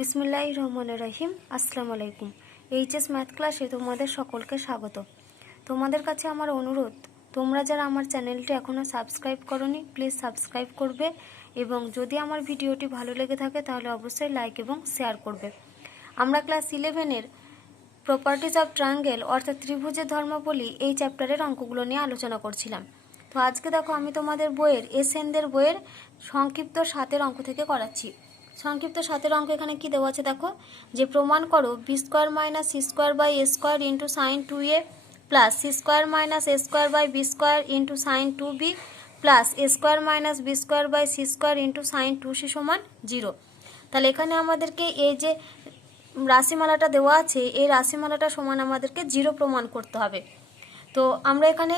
বিসমিল্লাহির রহমানির রহিম। আসসালামু আলাইকুম। এইচএস ম্যাথ ক্লাসে তোমাদের সকলকে স্বাগত। তোমাদের কাছে আমার অনুরোধ, তোমরা যারা আমার চ্যানেলটি এখনও সাবস্ক্রাইব করোনি প্লিজ সাবস্ক্রাইব করবে, এবং যদি আমার ভিডিওটি ভালো লেগে থাকে তাহলে অবশ্যই লাইক এবং শেয়ার করবে। আমরা ক্লাস 11-এর প্রপার্টিজ অফ ট্রায়াঙ্গেল অর্থাৎ ত্রিভুজের ধর্মাবলী এই চ্যাপ্টারের অঙ্কগুলো নিয়ে আলোচনা করছিলাম। তো আজকে দেখো আমি তোমাদের বইয়ের এসএনদের বইয়ের সংক্ষিপ্ত 7-এর অঙ্ক থেকে করাচ্ছি। সংক্ষিপ্ত 7-এর অঙ্ক এখানে কি দেওয়া আছে দেখো, যে প্রমাণ করো B square minus C square by A square into sine 2a plus C square minus A square by B square into sine 2b plus A square minus B square by C square into sine 2c সমান 0। তাহলে এখানে আমাদেরকে এই যে রাশিমালাটা দেওয়া আছে, এই রাশিমালাটা সমান আমাদেরকে 0 প্রমাণ করতে হবে। তো আমরা এখানে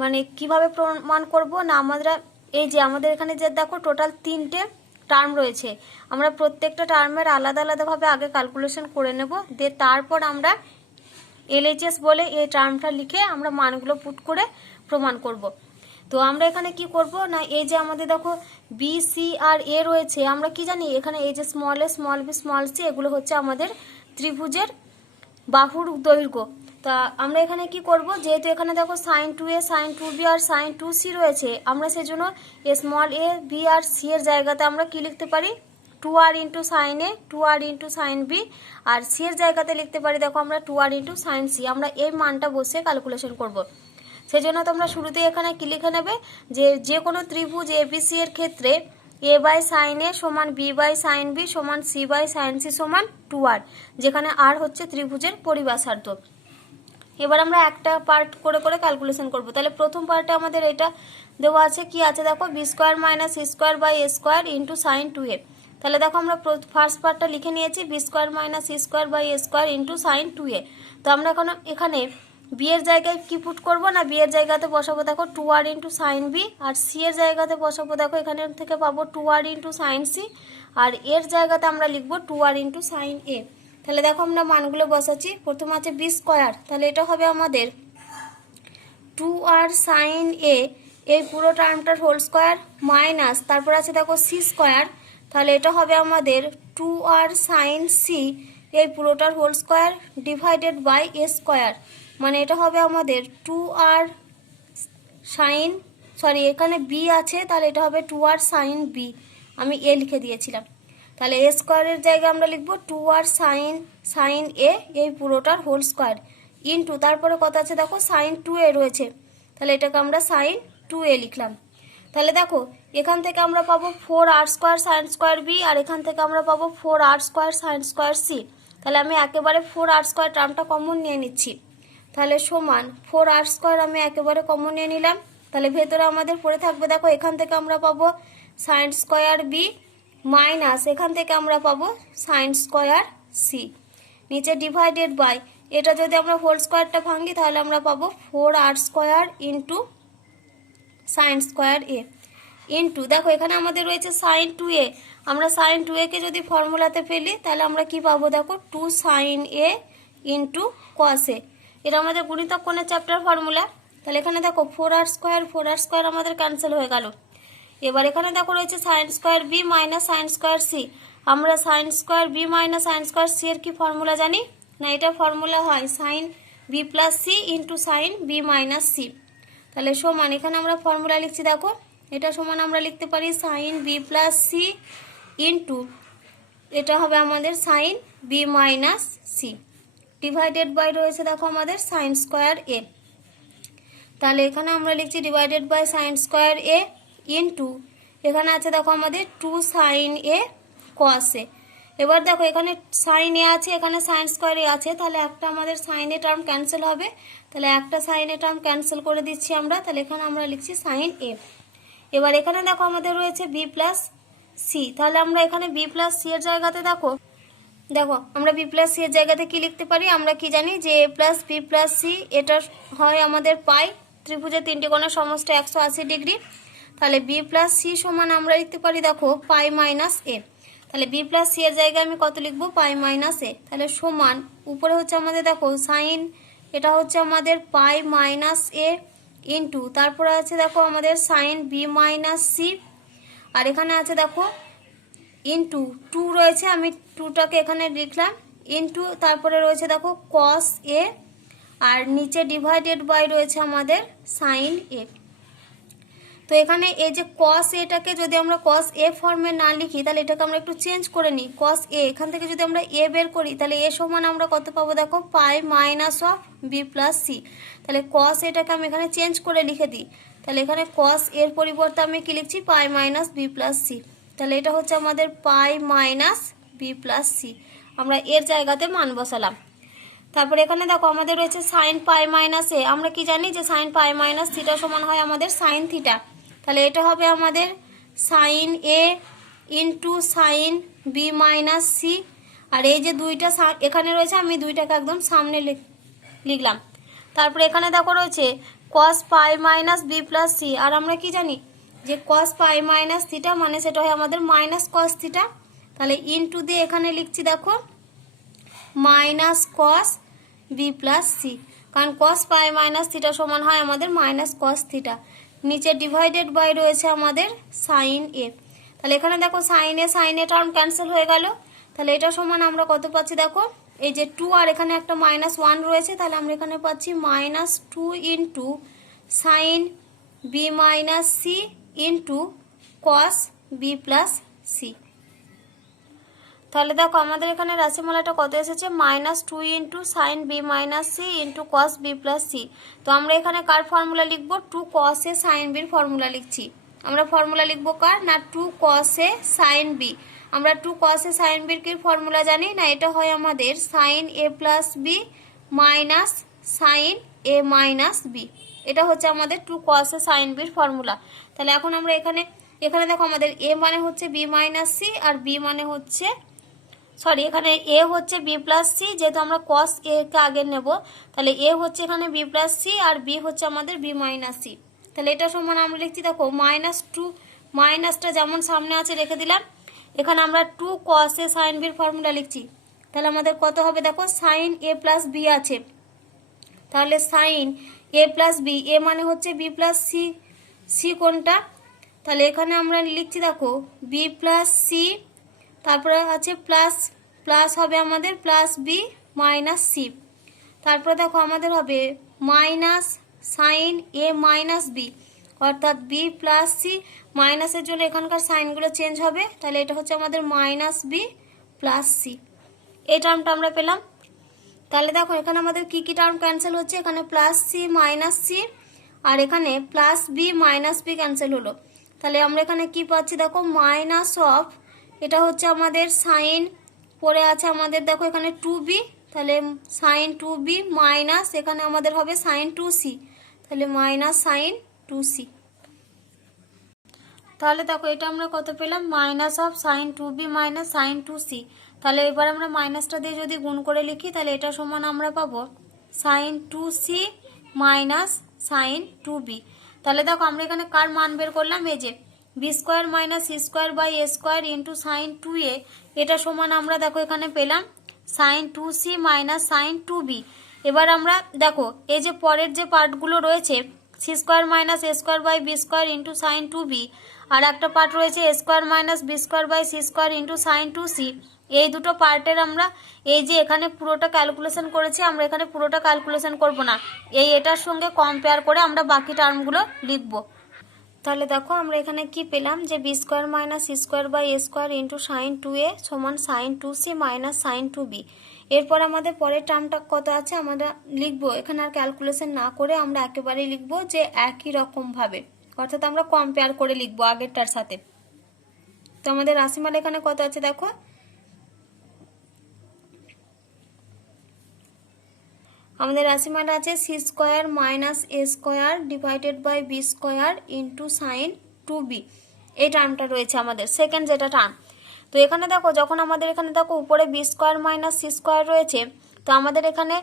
মানে কিভাবে প্রমাণ করব না, আমরা এই যে আমাদের এখানে যে দেখো টোটাল 3টে টার্ম রয়েছে, আমরা প্রত্যেকটা টার্মের আলাদা আলাদাভাবে আগে ক্যালকুলেশন করে নেব, দিয়ে তারপর আমরা এলএইচএস বলে এই টার্মটা লিখে আমরা মানগুলো পুট করে প্রমাণ করব। তো আমরা এখানে কি করব না, এই যে আমাদের দেখো বি সি আর এ রয়েছে, আমরা কি জানি এখানে এই যে small a small B small C এগুলো হচ্ছে আমাদের ত্রিভুজের বাহুর দৈর্ঘ্য। তা আমরা এখানে কি করব, যেহেতু এখানে দেখো সাইন 2a সাইন 2b আর সাইন 2c রয়েছে, আমরা সেজন্য small A B R C এর জায়গাতে আমরা কি লিখতে পারি 2r ইন্টু সাইন এ 2r ইন্টু সাইন বি, আর সি এর জায়গাতে লিখতে পারি দেখো আমরা 2r ইন্টু সাইন সি। আমরা এই মানটা বসে ক্যালকুলেশন করব। সেজন্য তোমরা শুরুতেই এখানে কি লিখে নেবে, যে কোনো ত্রিভুজ এবিসি এর ক্ষেত্রে এ বাই সাইন এ সমান বি বাই সাইন বি সমান সি বাই সাইন সি সমান 2r, যেখানে আর হচ্ছে ত্রিভুজের পরিব্যাসার্ধ। এবার আমরা একটা পার্ট করে করে ক্যালকুলেশন করব। তাহলে প্রথম পার্টে আমাদের এটা দেওয়া আছে, কি আছে দেখো B square minus C square by A square into sine 2a। তাহলে দেখো আমরা ফার্স্ট পার্টটা লিখে নিয়েছি B square minus C square by A square into sine 2a। তো আমরা এখানে বি এর জায়গায় কি পুট করবো না, বি এর জায়গাতে বসাবো দেখো 2r ইন্টু সাইন বি, আর সি এর জায়গাতে বসাবো দেখো এখানে থেকে পাবো 2r ইন্টু সাইন সি, আর এর জায়গাতে আমরা লিখবো 2r ইন্টু সাইন এ। তাহলে দেখো আমরা মানগুলো বসাচ্ছি। প্রথম আছে বি স্কোয়ার, তাহলে এটা হবে আমাদের 2r সাইন এ এই পুরো টার্মটার হোল স্কোয়ার মাইনাস তারপর আছে দেখো সি স্কোয়ার, তাহলে এটা হবে আমাদের 2r সাইন সি এই পুরোটার whole square divided by A square, মানে এটা হবে আমাদের 2r সাইন এখানে বি আছে, তাহলে এটা হবে 2r সাইন বি, আমি এ লিখে দিয়েছিলাম। তাহলে এ স্কোয়ারের জায়গায় আমরা লিখব 2r সাইন এ এই পুরোটার হোল স্কোয়ার ইন্টু তারপরে কত আছে দেখো সাইন 2a রয়েছে, তাহলে এটাকে আমরা সাইন 2a লিখলাম। তাহলে দেখো এখান থেকে আমরা পাবো 4r square sine square B, আর এখান থেকে আমরা পাবো 4r square sine square C. তাহলে আমি একেবারে 4r স্কোয়ার টার্মটা কমন নিয়ে নিচ্ছি, তাহলে সমান 4r স্কোয়ার আমি একেবারে কমন নিয়ে নিলাম। তাহলে ভেতরে আমাদের পড়ে থাকবে দেখো এখান থেকে আমরা পাবো সাইন স্কোয়ার বি মাইনাস এখান থেকে আমরা পাবো সাইন স্কোয়ার সি, নিচে ডিভাইডেড বাই এটা যদি আমরা হোল স্কোয়ারটা ভাঙি তাহলে আমরা পাবো 4r square into sine square A into দেখো এখানে আমাদের রয়েছে সাইন 2a, আমরা সাইন 2a কে যদি ফর্মুলাতে ফেলি তাহলে আমরা কি পাবো দেখো 2 সাইন এ ইন্টু কস এ, এটা আমাদের গুণিতক কোণের চ্যাপ্টার ফর্মুলা। তাহলে এখানে দেখো 4r স্কোয়ার আমাদের ক্যান্সেল হয়ে গেল। এবার এখানে দেখো রয়েছে sine square B minus sine square C, আমরা sine square B minus sine square C এর কি ফর্মুলা জানি না, এটা ফর্মুলা হয় sine B plus C into sine B minus C. তাহলে সমান এখানে আমরা ফর্মুলা লিখছি দেখো, এটা সমান আমরা লিখতে পারি sine B plus C into এটা হবে আমাদের sine B minus C divided by রয়েছে দেখো আমাদের সাইন স্কোয়ার এ। তাহলে এখানে আমরা লিখছি divided by sine square A into এখানে আছে দেখো আমাদের 2 সাইন এ কস এ। এবার দেখো এখানে সাইন এ আছে, এখানে সাইন স্কোয়ার এ আছে, তাহলে একটা আমাদের সাইন এ টার্ম ক্যান্সেল হবে, তাহলে একটা সাইন এ টার্ম ক্যান্সেল করে দিচ্ছি আমরা, তাহলে এখানে আমরা লিখছি সাইন এ। এবার এখানে দেখো আমাদের রয়েছে বি প্লাস সি, তাহলে আমরা এখানে বি প্লাস সি এর জায়গাতে দেখো আমরা বি প্লাস সি এর জায়গাতে কি লিখতে পারি, আমরা কি জানি যে এ প্লাস বি প্লাস সি এটা হয় আমাদের পাই, ত্রিভুজের 3টি কোণের সমষ্টি 180 ডিগ্রি। তাহলে বি প্লাস সি সমান আমরা লিখতে পারি দেখো পাই মাইনাস এ, তাহলে বি প্লাস সি এর জায়গায় আমি কত লিখবো পাই মাইনাস এ, তাহলে সমান উপরে হচ্ছে আমাদের দেখো সাইন এটা হচ্ছে আমাদের পাই মাইনাস এ ইন্টু তারপরে আছে দেখো আমাদের সাইন বি মাইনাস সি, আর এখানে আছে দেখো ইন্টু টু রয়েছে, আমি টুটাকে এখানে লিখলাম, ইন্টু তারপরে রয়েছে দেখো কস এ, আর নিচে ডিভাইডেড বাই রয়েছে আমাদের সাইন এ। তো এখানে এই যে কস এটাকে যদি আমরা কস এ ফর্মে না লিখি তাহলে এটাকে আমরা একটু চেঞ্জ করে নিই। কস এ এখান থেকে যদি আমরা এ বের করি তাহলে এ সমান আমরা কত পাবো দেখো, pi minus of B plus C. তাহলে কস এটাকে আমি এখানে চেঞ্জ করে লিখে দিই, তাহলে এখানে কস এর পরিবর্তে আমি কি লিখছি, পাই মাইনাস বি প্লাস সি। তাহলে এটা হচ্ছে আমাদের পাই মাইনাস বি প্লাস সি, আমরা এর জায়গাতে মান বসালাম। তারপরে এখানে দেখো আমাদের রয়েছে সাইন পাই মাইনাস এ, আমরা কি জানি যে সাইন পাই মাইনাস থিটা সমান হয় আমাদের সাইন থিটা। তাহলে এটা হবে আমাদের sine A into sine B minus C. আর এই যে দুইটা এখানে রয়েছে, আমি দুইটাকে একদম সামনে লিখলাম। তারপরে এখানে দেখো রয়েছে কস pi minus B plus C, আর আমরা কি জানি যে কস পাই মাইনাস থিটা মানে সেটা হয় আমাদের মাইনাস কস থিটা। তাহলে ইন্টু দিয়ে এখানে লিখছি দেখো minus cos B plus C, কারণ কস পাই মাইনাস থিটা সমান হয় আমাদের মাইনাস কস থিটা। নিচে ডিভাইডেড বাই রয়েছে আমাদের সাইন এ। তাহলে এখানে দেখো সাইন এ টার্ম ক্যান্সেল হয়ে গেল। তাহলে এটা সমান আমরা কত পাচ্ছি দেখো, এই যে টু আর এখানে একটা মাইনাস ওয়ান রয়েছে, তাহলে আমরা এখানে পাচ্ছি minus two into sine B minus C into cos B plus C. তাহলে দেখো আমাদের এখানে রাশিমালাটা কত এসেছে, minus two into sine B minus C into cos B plus C. তো আমরা এখানে কার ফর্মুলা লিখবো, টু কস এ সাইন বির ফর্মুলা লিখছি। আমরা ফর্মুলা লিখবো কার না, two cos A sine B. আমরা টু কস এ সাইন বির কি ফর্মুলা জানি না, এটা হয় আমাদের sine A plus B minus sign A minus B. এটা হচ্ছে আমাদের টু কস এ সাইন বির ফর্মুলা। তাহলে এখন আমরা এখানে দেখো আমাদের এ মানে হচ্ছে বি মাইনাস সি, আর বি মানে হচ্ছে এখানে এ হচ্ছে বি প্লাস সি, যেহেতু আমরা কস এ কে আগে নেব, তাহলে এ হচ্ছে এখানে বি প্লাস সি আর বি হচ্ছে আমাদের বি মাইনাস সি। তাহলে এটা সমান আমরা লিখছি দেখো মাইনাস টু, মাইনাসটা যেমন সামনে আছে রেখে দিলাম, এখানে আমরা টু কস এ সাইন বির ফর্মুলা লিখছি। তাহলে আমাদের কত হবে দেখো, সাইন এ প্লাস বি আছে, তাহলে সাইন এ প্লাস বি, এ মানে হচ্ছে বি প্লাস সি, সি কোনটা, তাহলে এখানে আমরা লিখছি দেখো বি প্লাস সি, তারপরে আছে প্লাস প্লাস হবে আমাদের প্লাস বি মাইনাস সি। তারপরে দেখো আমাদের হবে minus sine A minus B, অর্থাৎ বি প্লাস সি, মাইনাসের জন্য এখানকার সাইনগুলো চেঞ্জ হবে, তাহলে এটা হচ্ছে আমাদের মাইনাস বি প্লাস সি। এই টার্মটা আমরা পেলাম। তাহলে দেখো এখানে আমাদের কি কি টার্ম ক্যান্সেল হচ্ছে, এখানে প্লাস সি মাইনাস সি, আর এখানে plus B minus B cancel হলো। তাহলে আমরা এখানে কি পাচ্ছি দেখো, মাইনাস অফ, এটা হচ্ছে আমাদের সাইন, পরে আছে আমাদের দেখো এখানে টু বি, তাহলে সাইন টু বি মাইনাস এখানে আমাদের হবে সাইন টু সি, তাহলে মাইনাস সাইন টু সি। তাহলে দেখো এটা আমরা কত পেলাম, minus of sine two B minus sine two C. তাহলে এবার আমরা মাইনাসটা দিয়ে যদি গুণ করে লিখি তাহলে এটা সমান আমরা পাবো sine two C minus sine two B. তাহলে দেখো আমরা এখানে কার মান বের করলাম, এই যে B square minus C square by A square into sine two A, এটা সমান আমরা দেখো এখানে পেলাম sine two C minus sine two B. এবার আমরা দেখো এই যে পরের যে পার্টগুলো রয়েছে, C square minus A square by B square into sine two B, আর একটা পার্ট রয়েছে A square minus B square by C square into sine two C. এই দুটো পার্টের আমরা এই যে এখানে পুরোটা ক্যালকুলেশন করেছি, আমরা এখানে পুরোটা ক্যালকুলেশন করব না, এটার সঙ্গে কম্পেয়ার করে আমরা বাকি টার্মগুলো লিখব। তাহলে দেখো আমরা এখানে কি পেলাম, যে B square minus C square by A square into sine two A সমান sine two C minus sine two B. এরপর আমাদের পরের টার্মটা কত আছে আমরা লিখবো, এখানে আর ক্যালকুলেশন না করে আমরা একেবারেই লিখবো যে একই রকমভাবে, অর্থাৎ আমরা কম্পেয়ার করে লিখবো আগেরটার সাথে। তো আমাদের রাশিমালা এখানে কত আছে দেখো, আমাদের রাশিমালা আছে C square minus A square divided by B square into sine two B, এই টার্মটা রয়েছে আমাদের সেকেন্ড যেটা টার্ম। তো এখানে দেখো যখন আমাদের এখানে দেখো উপরে B square minus C square রয়েছে, তো আমাদের এখানে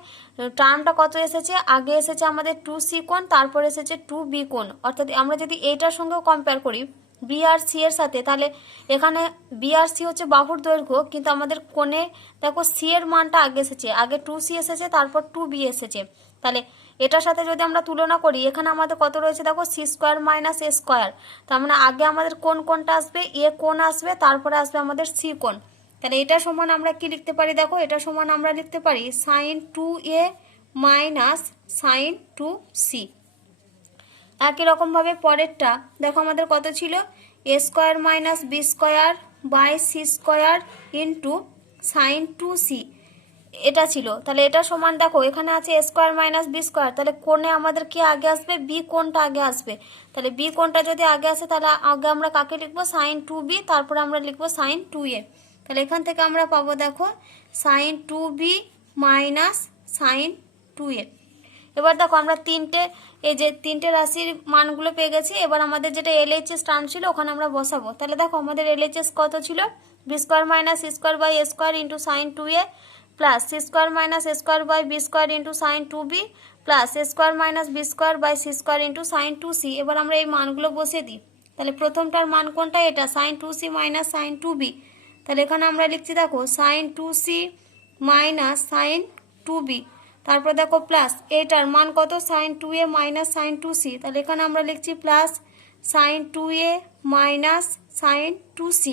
টার্মটা কত এসেছে, আগে এসেছে আমাদের টু সি কোণ, তারপর এসেছে টু বি কোণ, অর্থাৎ আমরা যদি এইটার সঙ্গেও কম্পেয়ার করি বি আর সি এর সাথে, তাহলে এখানে বি আর সি হচ্ছে বাহুর দৈর্ঘ্য, কিন্তু আমাদের কোণে দেখো সি এর মানটা আগে এসেছে, আগে টু সি এসেছে তারপর টু বি এসেছে, তাহলে এটার সাথে যদি আমরা তুলনা করি, এখানে আমাদের কত রয়েছে দেখো, C square minus A square. তার মানে আগে আমাদের কোনটা আসবে, এ কোণ আসবে, তারপরে আসবে আমাদের সি কোণ। তাহলে এটা সমান আমরা কি লিখতে পারি দেখো, এটা সমান আমরা লিখতে পারি sign 2a minus sine 2c। একই রকমভাবে পরেরটা দেখো আমাদের কত ছিল, A square minus B square by C square into sine 2c এটা ছিল। তাহলে এটা সমান দেখো এখানে আছে A square minus B square, তাহলে কোণে আমাদের কি আগে আসবে, বি কোণটা আগে আসবে। তাহলে বি কোণটা যদি আগে আসে তাহলে আগে আমরা কাকে লিখবো, সাইন 2b, তারপরে আমরা লিখবো সাইন 2a। তাহলে এখান থেকে আমরা পাবো দেখো sign 2b minus sine 2a। এবার দেখো আমরা তিনটে রাশির মানগুলো পেয়ে গেছি। এবার আমাদের যেটা এলএইচএস টার্ম ছিল ওখানে আমরা বসাবো। তাহলে দেখো আমাদের এলএইচএস কত ছিল, B square minus C square by A square into sine 2a plus C square minus A square by B square into sine 2b plus A square minus B square by C square into sine 2c। এবার আমরা এই মানগুলো বসিয়ে দিই। তাহলে প্রথমটার মান কোনটা, এটা sign 2c minus sine 2b। তাহলে এখানে আমরা লিখছি দেখো sign 2c minus sine 2b, তারপর দেখো প্লাস এইটার মান কত, sign 2a minus sine 2c। তাহলে এখানে আমরা লিখছি plus sine 2a minus sine 2c,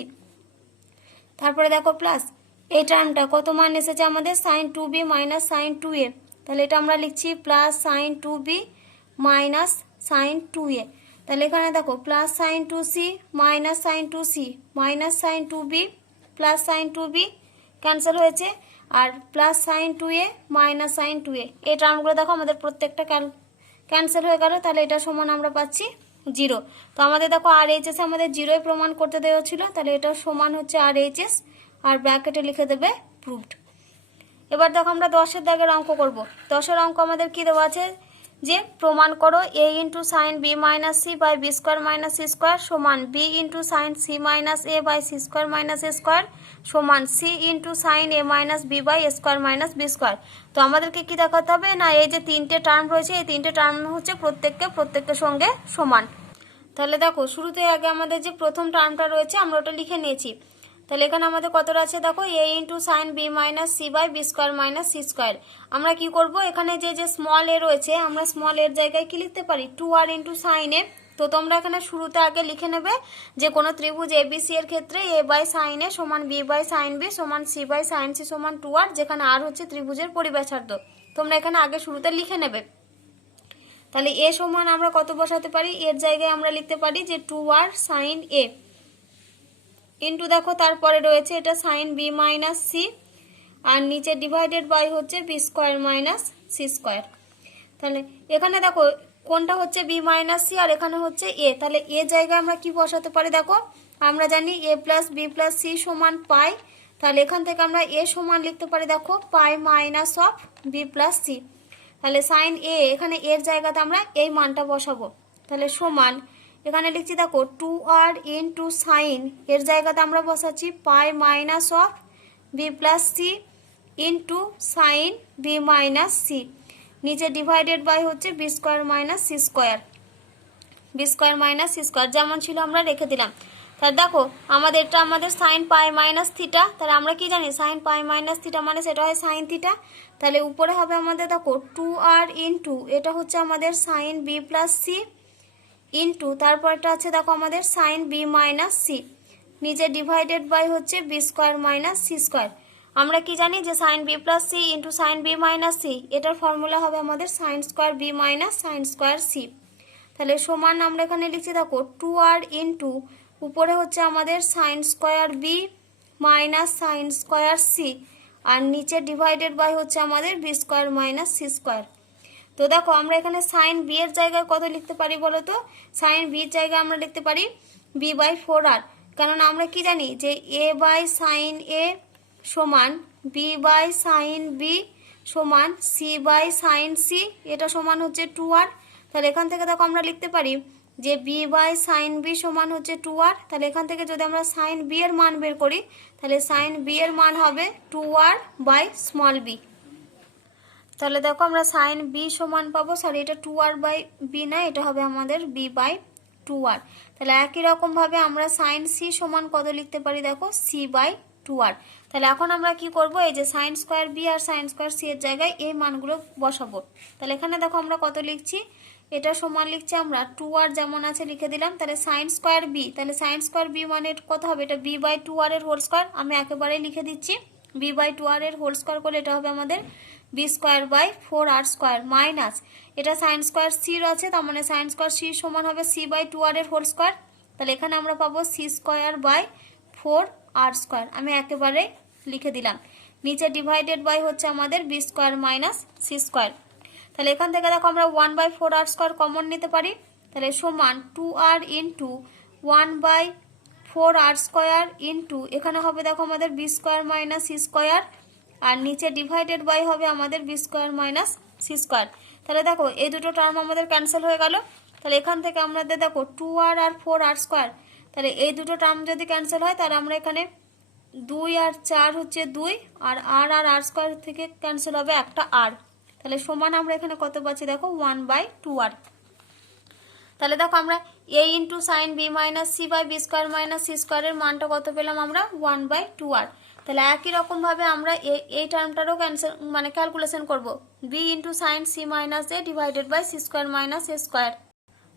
তারপরে দেখো প্লাস এই টার্মটা কত মান এসেছে আমাদের, sign 2b minus sine 2a। তাহলে এটা আমরা লিখছি plus sine 2b minus sine 2a। তাহলে এখানে দেখো plus sine 2c minus sine 2c minus sine 2b plus sine 2b cancel হয়েছে, আর plus sine 2a minus sine 2a এই টার্মগুলো দেখো আমাদের প্রত্যেকটা ক্যান্সেল হয়ে গেল। তাহলে এটা সমান আমরা পাচ্ছি 0। তো আমাদের দেখো আর এইচ এস আমাদের 0 প্রমাণ করতে দেওয়া ছিল, তাহলে এটা সমান হচ্ছে আর এইচ এস, আর ব্র্যাকেটে লিখে দেবে প্রুভড। এবার দেখো আমরা 10-এর দাগের অঙ্ক করব। 10-এর অঙ্ক আমাদের কি দেওয়া আছে, যে প্রমাণ করো a into sine B minus C by B square minus C square সমান B into sine C minus A by C square minus A square সমান C into sine A minus B by A square minus B square. তো আমাদেরকে কি দেখাতে হবে না, এই যে তিনটে টার্ম রয়েছে এই তিনটে টার্ম হচ্ছে প্রত্যেকের সঙ্গে সমান। তাহলে দেখো শুরুতে আগে আমাদের যে প্রথম টার্মটা রয়েছে আমরা ওটা লিখে নিয়েছি। তাহলে এখানে আমাদের কতটা আছে দেখো, A into sine B minus C by B square minus C square. আমরা কি করব, এখানে যে স্মল এ রয়েছে আমরা স্মল এর জায়গায় কি লিখতে পারি, 2r ইন্টু সাইন এ। তো তোমরা এখানে শুরুতে আগে লিখে নেবে যে কোনো ত্রিভুজ এবিসি এর ক্ষেত্রে এ বাই সাইন এ সমান বি বাই সাইন বি সমান সি বাই সাইন সি সমান 2r, যেখানে আর হচ্ছে ত্রিভুজের পরিব্যাসার্ধ। তোমরা এখানে আগে শুরুতে লিখে নেবে। তাহলে এ সমান আমরা কত বসাতে পারি, এর জায়গায় আমরা লিখতে পারি যে 2r সাইন এ ইন্টু দেখো তারপরে রয়েছে এটা সাইন বি মাইনাস সি, আর নিচে ডিভাইডেড বাই হচ্ছে B square minus C square. তাহলে এখানে দেখো কোনটা হচ্ছে বি মাইনাস সি আর এখানে হচ্ছে এ, তাহলে এ জায়গায় আমরা কি বসাতে পারি দেখো, আমরা জানি এ প্লাস বি প্লাস সি সমান পাই। তাহলে এখান থেকে আমরা এ সমান লিখতে পারি দেখো pi minus of B plus C. তাহলে সাইন এ, এখানে এর জায়গাতে আমরা এই মানটা বসাবো। তাহলে সমান এখানে লিখছি দেখো 2r ইন্টু সাইন এর জায়গাতে আমরা বসাচ্ছি pi minus of B plus C into sine B minus C, নিচে ডিভাইডেড বাই হচ্ছে B square minus C square, B square minus C square যেমন ছিল আমরা রেখে দিলাম। তাহলে দেখো আমাদের সাইন পাই মাইনাস থিটা, তাহলে আমরা কি জানি সাইন পাই মাইনাস থিটা মানে সেটা হয় সাইন থিটা। তাহলে উপরে হবে আমাদের দেখো 2r ইন্টু এটা হচ্ছে আমাদের sine B plus C into তারপরটা আছে দেখো আমাদের সাইন বি মাইনাস সি, নিচে ডিভাইডেড বাই হচ্ছে B square minus C square. আমরা কি জানি যে sine B plus C into sine B minus C এটার ফর্মুলা হবে আমাদের sine square B minus sine square C. তাহলে সমান আমরা এখানে লিখছি দেখো 2r ইন্টু উপরে হচ্ছে আমাদের sine square B minus sine square C, আর নিচে ডিভাইডেড বাই হচ্ছে আমাদের B square minus C square. তো দেখো আমরা এখানে সাইন বি এর জায়গায় কত লিখতে পারি বলো তো, সাইন বি এর জায়গায় আমরা লিখতে পারি বি বাই 4r, কারণ আমরা কি জানি যে এ বাই সাইন এ সমান বি বাই সাইন বি সমান সি বাই সাইন সি, এটা সমান হচ্ছে 2r। তাহলে এখান থেকে দেখো আমরা লিখতে পারি যে বি বাই সাইন বি সমান হচ্ছে 2r। তাহলে এখান থেকে যদি আমরা সাইন বি এর মান বের করি তাহলে সাইন বি এর মান হবে 2r বাই স্মল বি। তাহলে দেখো আমরা সাইন বি সমান পাবো, সরি এটা 2r বাই বি না, এটা হবে আমাদের বি বাই 2r। তাহলে একই রকম ভাবে আমরা সাইন সি সমান কত লিখতে পারি দেখো সি বাই 2r। তাহলে এখন আমরা কি করব, এই যে সাইন স্কোয়ার বি আর সাইন স্কোয়ার সি এর জায়গায় এই মানগুলো বসাবো। তাহলে এখানে দেখো আমরা কত লিখছি, এটা সমান লিখছি আমরা 2r যেমন আছে লিখে দিলাম। তাহলে সাইন স্কোয়ার বি, তাহলে সাইন স্কোয়ার বি মানে কত হবে, এটা b/2r এর হোল স্কোয়ার। আমি একেবারেই লিখে দিচ্ছি b/2r এর হোল স্কোয়ার করলে এটা হবে আমাদের b²/4r² মাইনাস এটা সাইন স্কোয়ার সির আছে, তার মানে সাইন স্কোয়ার সি সমান হবে c/2r এর হোল স্কোয়ার। তাহলে এখানে আমরা পাবো c²/4r²। আমি একেবারে লিখে দিলাম। নিচে ডিভাইডেড বাই হচ্ছে আমাদের b² - c²। তাহলে এখান থেকে দেখো আমরা 1/4r² কমন নিতে পারি। তাহলে সমান 2r ইন্টু 1/4r² ইন্টু এখানে হবে দেখো আমাদের b² - c², আর নিচে ডিভাইডেড বাই হবে আমাদের b² - c²। তাহলে দেখো এই দুটো টার্ম আমাদের ক্যান্সেল হয়ে গেল। তাহলে এখান থেকে আমাদের দেখো 2r আর 4r², তাহলে এই দুটো টার্ম যদি ক্যান্সেল হয় তাহলে আমরা এখানে 2 আর 4 হচ্ছে 2, আর r² থেকে ক্যান্সেল হবে একটা r। তাহলে সমান আমরা এখানে কত পাচ্ছি দেখো 1/2r। তাহলে দেখো আমরা a into sine B minus C by B square minus C স্কোয়ারের মানটা কত পেলাম আমরা 1/2r। তাহলে একই রকমভাবে আমরা এই টার্মটারও ক্যালকুলেশন করব, B into sine C minus A divided by C square minus A square.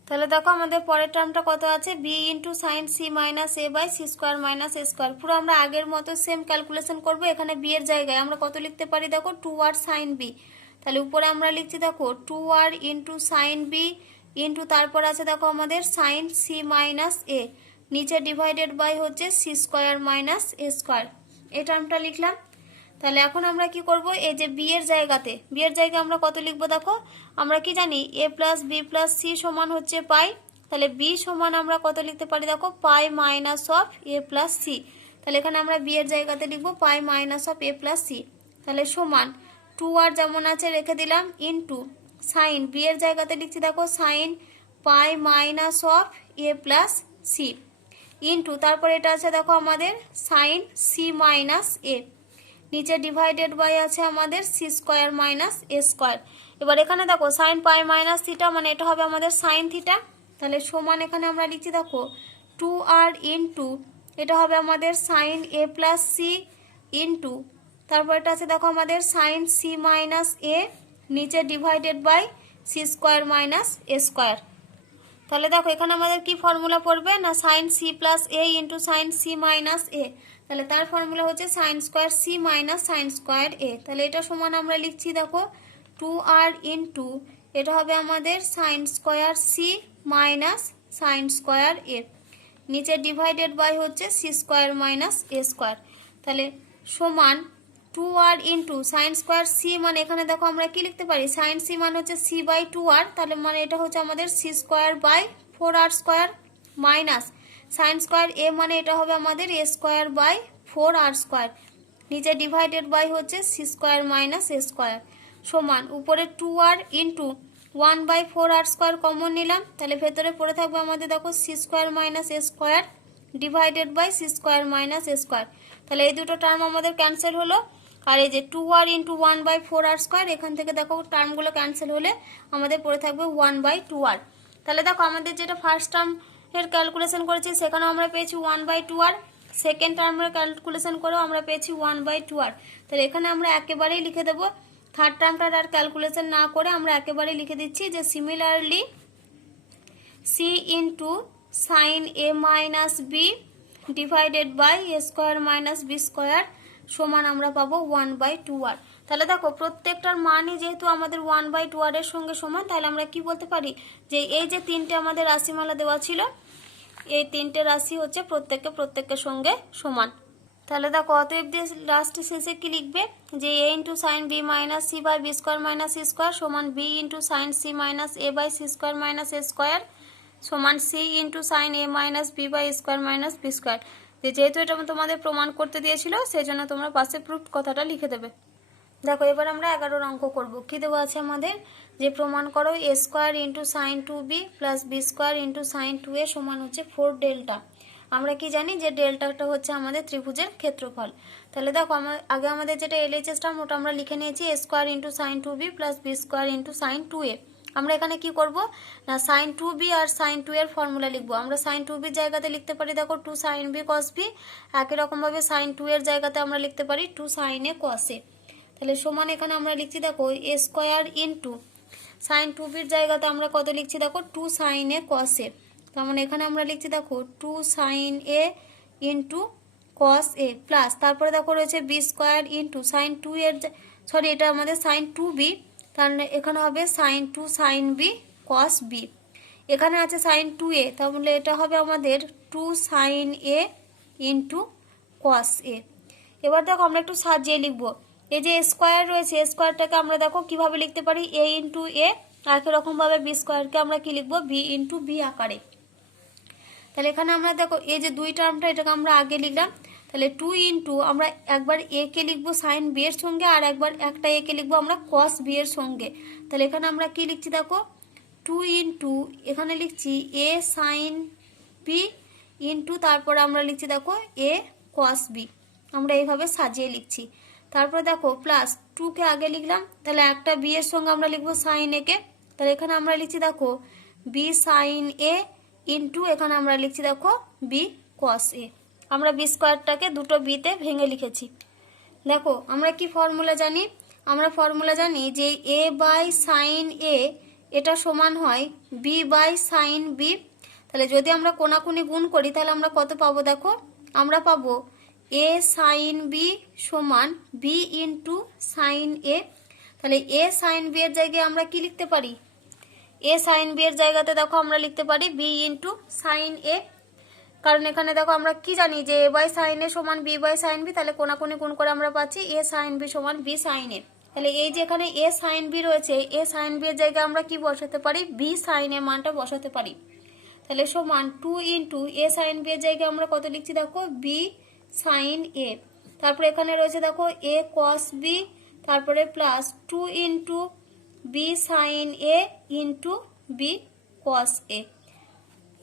তাহলে দেখো আমাদের পরের টার্মটা কত আছে, B into sine C minus A by C square minus A square. পুরো আমরা আগের মতো সেম ক্যালকুলেশন করব। এখানে বি এর জায়গায় আমরা কত লিখতে পারি দেখো 2r সাইন বি। তাহলে উপরে আমরা লিখছি দেখো 2r into sine B into তারপর আছে দেখো আমাদের সাইন সি মাইনাস এ, নিচে ডিভাইডেড বাই হচ্ছে C square minus A square. এই টার্মটা লিখলাম। তাহলে এখন আমরা কি করব, এই যে বি এর জায়গায় আমরা কত লিখবো দেখো, আমরা কি জানি a plus B plus C সমান হচ্ছে পাই। তাহলে বি সমান আমরা কত লিখতে পারি দেখো pi minus of A plus C. তাহলে এখানে আমরা বি এর জায়গাতে লিখবো pi minus of A plus C. তাহলে সমান 2r যেমন আছে রেখে দিলাম ইন্টু সাইন বি এর জায়গাতে লিখছি দেখো sine pi minus of A plus C into তারপর এটা আছে দেখো আমাদের সাইন সি মাইনাস এ, নিচে ডিভাইডেড বাই আছে আমাদের C square minus A square. এবার এখানে দেখো সাইন পাই মাইনাস থিটা মানে এটা হবে আমাদের সাইন থিটা। তাহলে সমান এখানে আমরা লিখছি দেখো 2r ইন্টু এটা হবে আমাদের সাইন এ প্লাস সি ইন্টু তারপর এটা আছে দেখো আমাদের সাইন সি মাইনাস এ, নিচে divided by C square minus A square. তাহলে দেখো এখানে আমাদের কি ফর্মুলা পড়বে না sine C plus A into sine C minus A. তাহলে তার ফর্মুলা হচ্ছে sine square C minus sine square A. তাহলে এটা সমান আমরা লিখছি দেখো 2r ইন্টু এটা হবে আমাদের sine square C minus sine square A, নিচে ডিভাইডেড বাই হচ্ছে C square minus A square. তাহলে সমান 2r into sine square C মানে এখানে দেখো আমরা কি লিখতে পারি সাইন সি মানে হচ্ছে c/2r, তাহলে মানে এটা হচ্ছে আমাদের C square by 4r² minus sine square A মানে এটা হবে আমাদের এ স্কোয়ার বাই 4r², নিচে ডিভাইডেড বাই হচ্ছে C square minus A square সমান উপরে 2r ইন্টু 1/4r² কমন নিলাম। তাহলে ভেতরে পড়ে থাকবে আমাদের দেখো C square minus A square divided by C square minus A square. তাহলে এই দুটো টার্ম আমাদের ক্যান্সেল হলো। আর এই যে 2r ইন্টু 1/4r², এখান থেকে দেখো টার্মগুলো ক্যান্সেল হলে আমাদের পড়ে থাকবে 1/2r। তাহলে দেখো আমাদের যেটা ফার্স্ট টার্ম এর ক্যালকুলেশন করেছি সেখানেও আমরা পেয়েছি 1/2r, সেকেন্ড টার্মের ক্যালকুলেশন করেও আমরা পেয়েছি 1/2r। তাহলে এখানে আমরা একেবারেই লিখে দেবো, থার্ড টার্মটার আর ক্যালকুলেশন না করে আমরা একেবারেই লিখে দিচ্ছি যে similarly C into sine A minus B divided by A square minus B square সমান আমরা পাবো 1/2r। তাহলে দেখো প্রত্যেকটার মানই যেহেতু আমাদের 1/2r এর সঙ্গে সমান, তাহলে আমরা কি বলতে পারি যে এই যে তিনটে আমাদের রাশিমালা দেওয়া ছিল এই তিনটে রাশি হচ্ছে প্রত্যেকের সঙ্গে সমান। তাহলে দেখো অতএব দিয়ে লাস্ট শেষে কি লিখবে যে a into sine B minus C by B square minus C square সমান B into sine C minus A by C square minus A square সমান C into sine A minus B by square minus B square. যেহেতু এটা তোমাদের প্রমাণ করতে দিয়েছিল সেই জন্য তোমরা পাশে প্রুফ কথাটা লিখে দেবে। দেখো এবার আমরা 11 অঙ্ক করব। কি দেওয়া আছে আমাদের যে প্রমাণ করো A square into sine 2b plus B square into sine 2a সমান হচ্ছে 4 ডেল্টা। আমরা কি জানি যে ডেল্টাটা হচ্ছে আমাদের ত্রিভুজের ক্ষেত্রফল। তাহলে দেখো আগে আমাদের যেটা এলএইচএস টার্ম ওটা আমরা লিখে নিয়েছি A square into sine 2b plus B square into sine 2a। আমরা এখানে কি করব না sin 2b আর sin 2 এর ফর্মুলা লিখব। আমরা sin 2b এর জায়গাতে লিখতে পারি দেখো 2 sin b cos b, একই রকম ভাবে sin 2 এর জায়গাতে আমরা লিখতে পারি 2 sin a cos a। তাহলে সমান এখানে আমরা লিখছি দেখো a square into sin 2b এর জায়গাতে আমরা কত লিখছি দেখো 2 sin a cos a। তার মানে এখানে আমরা লিখছি দেখো 2 sin a into cos a plus তারপরে দেখো রয়েছে b স্কয়ার ইনটু sin 2 এর সরি এটা আমাদের sin 2b, তাহলে এখানে হবে sin 2 sin b cos b। এখানে আছে sin 2a, তাহলে এটা হবে আমাদের 2 sin a into cos a। এবার দেখো আমরা একটু সাজিয়ে লিখব। এই যে স্কয়ার রয়েছে স্কয়ারটাকে আমরা দেখো কিভাবে লিখতে পারি a ইনটু a, একই রকম ভাবে b স্কয়ারকে আমরা কি লিখব b ইনটু b আকারে। তাহলে এখানে আমরা দেখো এই যে দুই টার্মটা এটাকে আমরা আগে লিখলাম, তাহলে 2 ইনটু আমরা একবার a কে লিখব sin b এর সঙ্গে আর একবার একটা a কে লিখব আমরা cos b এর সঙ্গে। তাহলে এখানে আমরা কি লিখছি দেখো 2 ইনটু এখানে লিখছি a sin b ইনটু তারপর আমরা লিখছি দেখো a cos b, আমরা এইভাবে সাজিয়ে লিখছি। তারপর দেখো প্লাস 2 কে আগে লিখলাম, তাহলে একটা b এর সঙ্গে আমরা লিখব sin a কে, তাহলে এখানে আমরা লিখছি দেখো b sin a ইনটু এখানে আমরা লিখছি দেখো b cos a। আমরা b স্কয়ারটাকে দুটো b তে ভেঙে লিখেছি। দেখো আমরা কি ফর্মুলা জানি, আমরা ফর্মুলা জানি যে a বাই sin a এটা সমান হয় b বাই sin b। তাহলে যদি আমরা কোনাকুনি গুণ করি তাহলে আমরা কত পাবো দেখো, আমরা পাবো a sin b সমান b ইনটু sin a। তাহলে a sin b এর জায়গায় আমরা কি লিখতে পারি, a sin b এর জায়গাতে দেখো আমরা লিখতে পারি b ইনটু sin a, কারণ এখানে দেখো আমরা কি জানি যে a বাই sin a সমান b বাই sin b, তাহলে কোনাকুনি গুণ করে আমরা পাচ্ছি a sin b সমান b sin a। তাহলে এই যে এখানে a sin b রয়েছে a sin b এর জায়গায় আমরা কি বসাতে পারি b sin a মানটা বসাতে পারি। তাহলে সমান 2 ইনটু a sin b এর জায়গায় আমরা কত লিখছি দেখো b sin a, তারপরে এখানে রয়েছে দেখো a cos b, তারপরে plus 2 into b sin a into b cos a।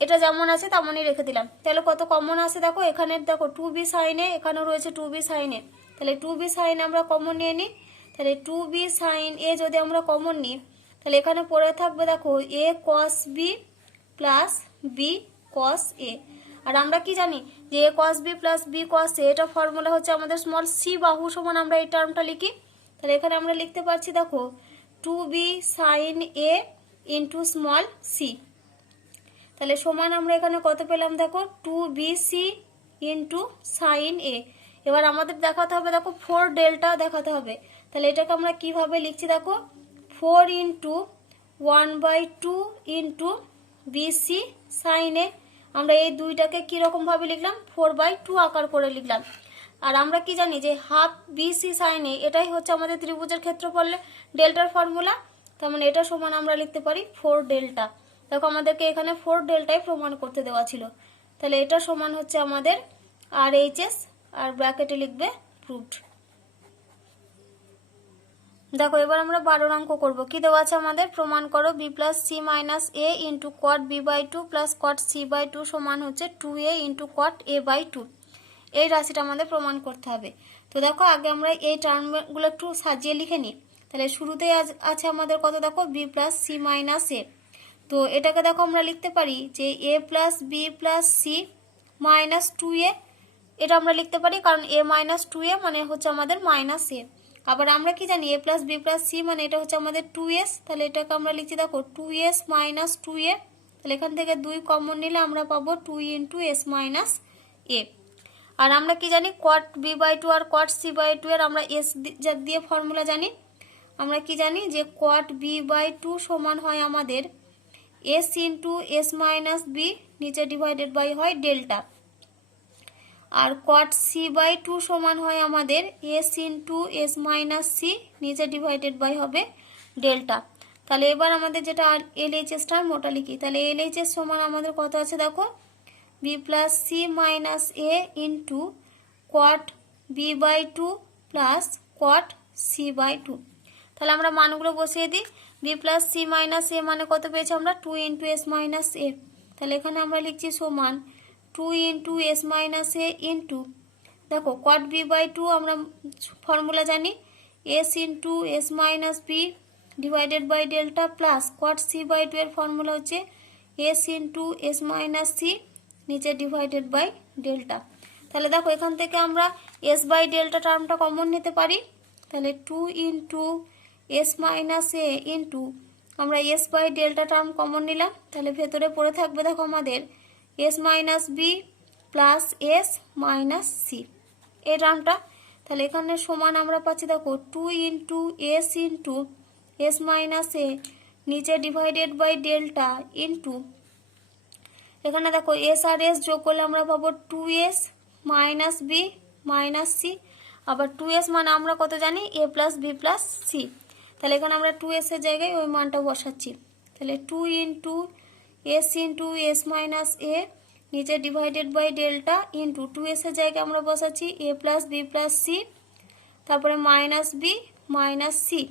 এটা যেমন আছে তেমনই রেখে দিলাম। তাহলে কত কমন আছে দেখো, এখানে দেখো 2b sin a, এখানেও রয়েছে 2b sin a, তাহলে 2b sin আমরা কমন নিয়ে নিই। তাহলে 2b sin a যদি আমরা কমন নিই তাহলে এখানে পড়ে থাকবে দেখো a cos b plus b cos a। আর আমরা কি জানি যে a cos b plus b cos a এটা ফর্মুলা হচ্ছে আমাদের স্মল c বাহু সমান আমরা এই টার্মটা লিখি। তাহলে এখানে আমরা লিখতে পারছি দেখো 2b sin a into small c। তাহলে সমান আমরা এখানে কত পেলাম দেখো 2bc ইনটু sin a। এবার আমাদের দেখাতে হবে দেখো 4 ডেল্টা দেখাতে হবে। তাহলে এটাকে আমরা কিভাবে লিখছি দেখো 4 into 1/2 into bc sin a। আমরা এই দুইটাকে কিরকম ভাবে লিখলাম 4/2 আকার করে লিখলাম। আর আমরা কি জানি যে হাফ bc sin a এটাই হচ্ছে আমাদের ত্রিভুজের ক্ষেত্রফল ডেল্টার ফর্মুলা, তার মানে এটা সমান আমরা লিখতে পারি 4 ডেল্টা। দেখো আমাদেরকে এখানে 4 ডেল্টাই প্রমাণ করতে দেওয়া ছিল, তাহলে এটা সমান হচ্ছে আমাদের RHS আর ব্র্যাকেটে লিখবে প্রুভড। দেখো এবার আমরা 12 অঙ্ক করব। কি দেওয়া আছে আমাদের, প্রমাণ করো b plus c minus a into cot b by 2 plus cot c by 2 সমান হচ্ছে 2a into cot a by 2। এই রাশিটা আমাদের প্রমাণ করতে হবে। তো দেখো আগে আমরা এই টার্মগুলো একটু সাজিয়ে লিখে নিই। তাহলে শুরুতেই আছে আমাদের কত দেখো b plus c minus a। তো এটাকে দেখো আমরা লিখতে পারি যে a plus b plus c minus 2a, এটা আমরা লিখতে পারি কারণ a মাইনাস 2a মানে হচ্ছে আমাদের মাইনাস a। আবার আমরা কি জানি a plus b plus c মানে এটা হচ্ছে আমাদের 2s, তাহলে এটাকে আমরা লিখছি দেখো 2s মাইনাস 2a। তাহলে এখান থেকে 2 কমন নিলে আমরা পাবো 2 ইন্টু s মাইনাস a। আর আমরা কি জানি কট b বাই 2 আর কট c বাই 2 এর আমরা s দিয়ে ফর্মুলা জানি। আমরা কি জানি যে কট b বাই 2 সমান হয় আমাদের s into s minus b নিচে ডিভাইডেড বাই হয় ডেল্টা, আর কট c বাই 2 সমান হয় আমাদের s into s minus c নিচে ডিভাইডেড বাই হবে ডেল্টা। তাহলে এবার আমাদের যেটা LHS টার্ম ওটা লিখি। তাহলে LHS সমান আমাদের কত আছে দেখো b plus c minus a into cot b by 2 plus cot c by 2। তাহলে আমরা মানগুলো বসিয়ে দিই। b plus c minus a মানে কত পেয়েছি আমরা 2 ইন্টু s মাইনাস a। তাহলে এখানে আমরা লিখছি সমান 2 into s minus a into দেখো কট b বাই 2 আমরা ফর্মুলা জানি s into s minus b divided by delta plus cot C by two এর ফর্মুলা হচ্ছে S into S minus C নিচে ডিভাইডেড বাই ডেল্টা। তাহলে দেখো এখান থেকে আমরা এস বাই ডেল্টা টার্মটা কমন নিতে পারি। তাহলে 2 into S minus A into আমরা S by delta term common নিলাম। তাহলে ভেতরে পড়ে থাকবে দেখো আমাদের S minus B plus S minus C এই টার্মটা। তাহলে এখানে সমান আমরা পাচ্ছি দেখো 2 ইন্টু এস মাইনাস এ নিচে ডিভাইডেড বাই ডেল্টা ইন্টু এখানে দেখো এস আর এস যোগ করলে আমরা পাবো 2s minus B minus C. আবার 2s মানে আমরা কত জানি এ প্লাস বি প্লাস সি। তাহলে এখানে আমরা 2s এর জায়গায় ওই মানটা বসাচ্ছি। তাহলে 2 ইন্টু এস মাইনাস এ নিচে divided by delta into 2s এর জায়গায় আমরা বসাচ্ছি A plus B plus C, তারপরে মাইনাস বি মাইনাস সি।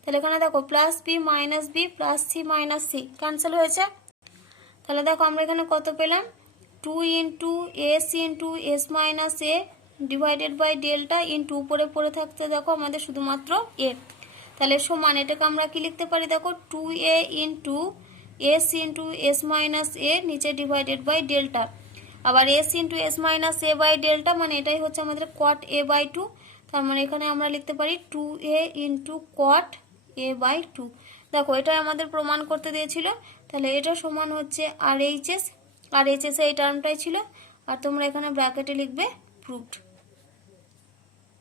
তাহলে এখানে দেখো plus B minus B plus C minus C cancel হয়েছে। তাহলে দেখো আমরা এখানে কত পেলাম 2 into S minus A divided by delta into উপরে পড়ে থাকতে দেখো আমাদের শুধুমাত্র এ। তাহলে সমান এটাকে আমরা কি লিখতে পারি দেখো 2a into S minus A নিচে ডিভাইডেড বাই ডেল্টা। আবার S into S minus A by delta মানে এটাই হচ্ছে আমাদের কোয়াট এ বাই টু। তার মানে এখানে আমরা লিখতে পারি 2a into cot A by two. দেখো এটাই আমাদের প্রমাণ করতে দিয়েছিল। তাহলে এটা সমান হচ্ছে আর এইচএস এই টার্মটাই ছিল, আর তোমরা এখানে ব্র্যাকেটে লিখবে প্রুভড।